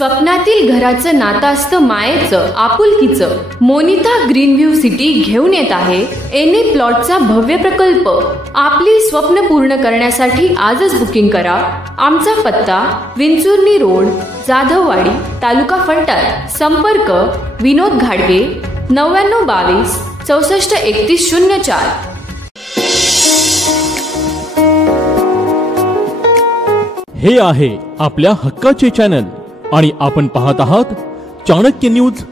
स्वप्नातील घराचं नातं असतं मायेचं, आपुलकीचं. मोनिता ग्रीनव्ह्यू सिटी घेऊन येत आहे एनए प्लॉटचा भव्य प्रकल्प. आपली स्वप्न पूर्ण करण्यासाठी आजच बुकिंग करा. आमचा पत्ता विंचुर्णी रोड, जाधववाडी, तालुका फलटण. संपर्क विनोद घाडगे 9922 64 31 04. हे आहे आपल्या हक्काचे चॅनल आणि आपण पाहत आहात चाणक्य न्यूज.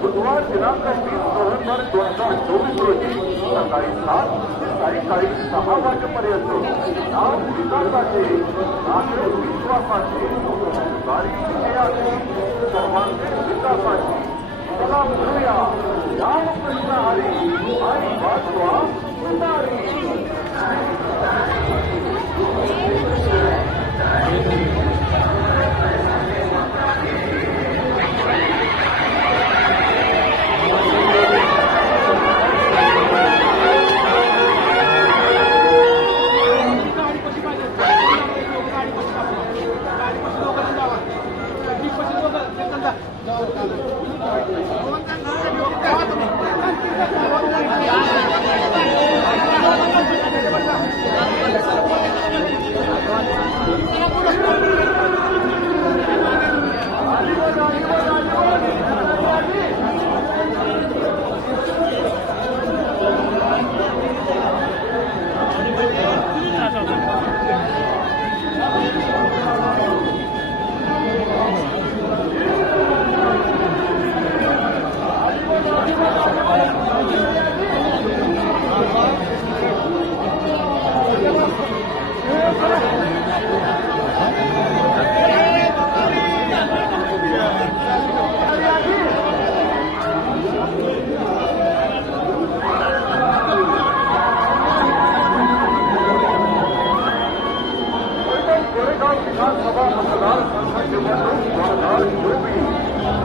बुधवार दिनांक 20 नोव्हेंबर 2024 रोजी सकाळी 7 ते सायंकाळी 6 वाजेपर्यंत नाम विकासाचे, नाते विश्वासाचे, गाडी विजयाचे, सर्वांगीण विकासाची चला म्हणूया रामकृष्ण हरी आणि वाचवा सुंदरी.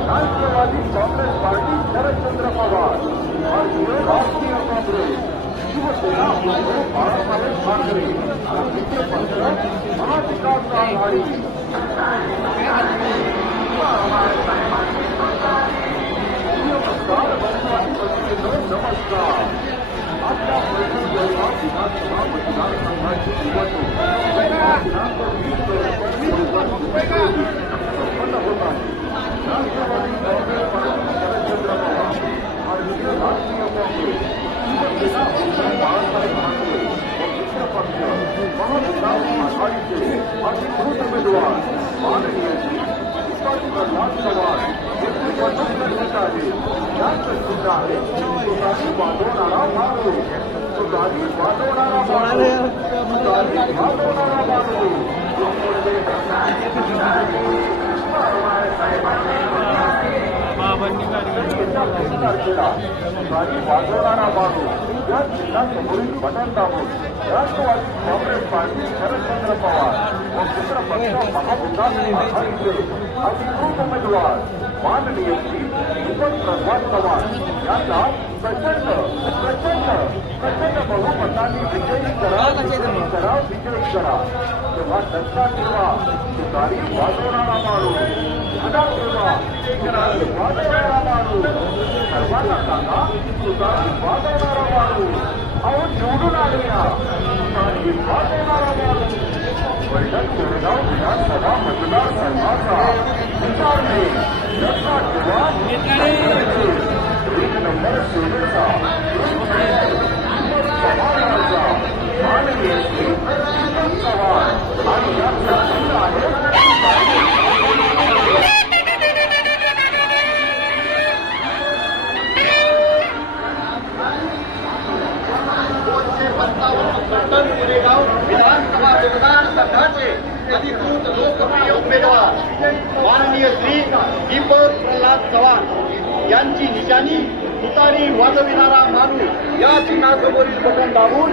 राष्ट्रवादी कांग्रेस पार्टी शरदचंद्र पवार और राष्ट्रीय कांग्रेस शिवसेना बाळासाहेब ठाकरे विजय पत्र महाविकास आघाडी. नमस्कार. आपल्या पैठण जळगाव विधानसभा मतदारसंघाची निवडणूक दिनांक 20 नोव्हेंबर 2024 संपन्न होत आहे. राष्ट्रवादी काँग्रेस पार्टी शरदचंद्र पवार आणि राष्ट्रीय काँग्रेस शिवसेना बाळासाहेब ठाकरे व मित्र पक्ष महाविकास आघाडीचे अधिकृत उमेदवार माननीय प्रकाश चव्हाण हे निवडणूक लढवत आहे. जास्त चिन्ह आहे तुतारी वाजवणारा माणू, तुतारी वाजवणारा माणू, तुतारी वाजवणारा माणू. तुतारी वाजवणारा माणू या चिन्हासमोरील बटन दाबून राष्ट्रवादी काँग्रेस पार्टी शरदचंद्र पवार व मित्र पक्ष महाविकास आघाडीचे अधिकृत उमेदवार माननीय श्री प्रकाश चव्हाण यांना प्रचंड प्रचंड प्रचंड बहुमतांनी विजयी करा, विजयी करा. तेव्हा लक्षात ठेवा तुतारी वाजवणारा माणूस वाजवणारा माणूस सर्वांना सांगा तुतारी वाजवणारा माणूस अहो निवडून आलेला तुतारी वाजवणारा माणूस पैठण कोरेगाव विधानसभा मतदारसंघाचा विचारणे त्याचा जवाब 1 नंबर सेवेचा समाजाचा माननीय श्री शीतल चव्हाण आणि याचा संघ आहे विधानसभा मतदारसंघाचे अधिकृत लोकप्रिय उमेदवार माननीय श्री दीपक प्रल्हाद चव्हाण यांची निशाणी तुतारी वाजविणारा माणूस या चिन्हासमोरील बटन दाबून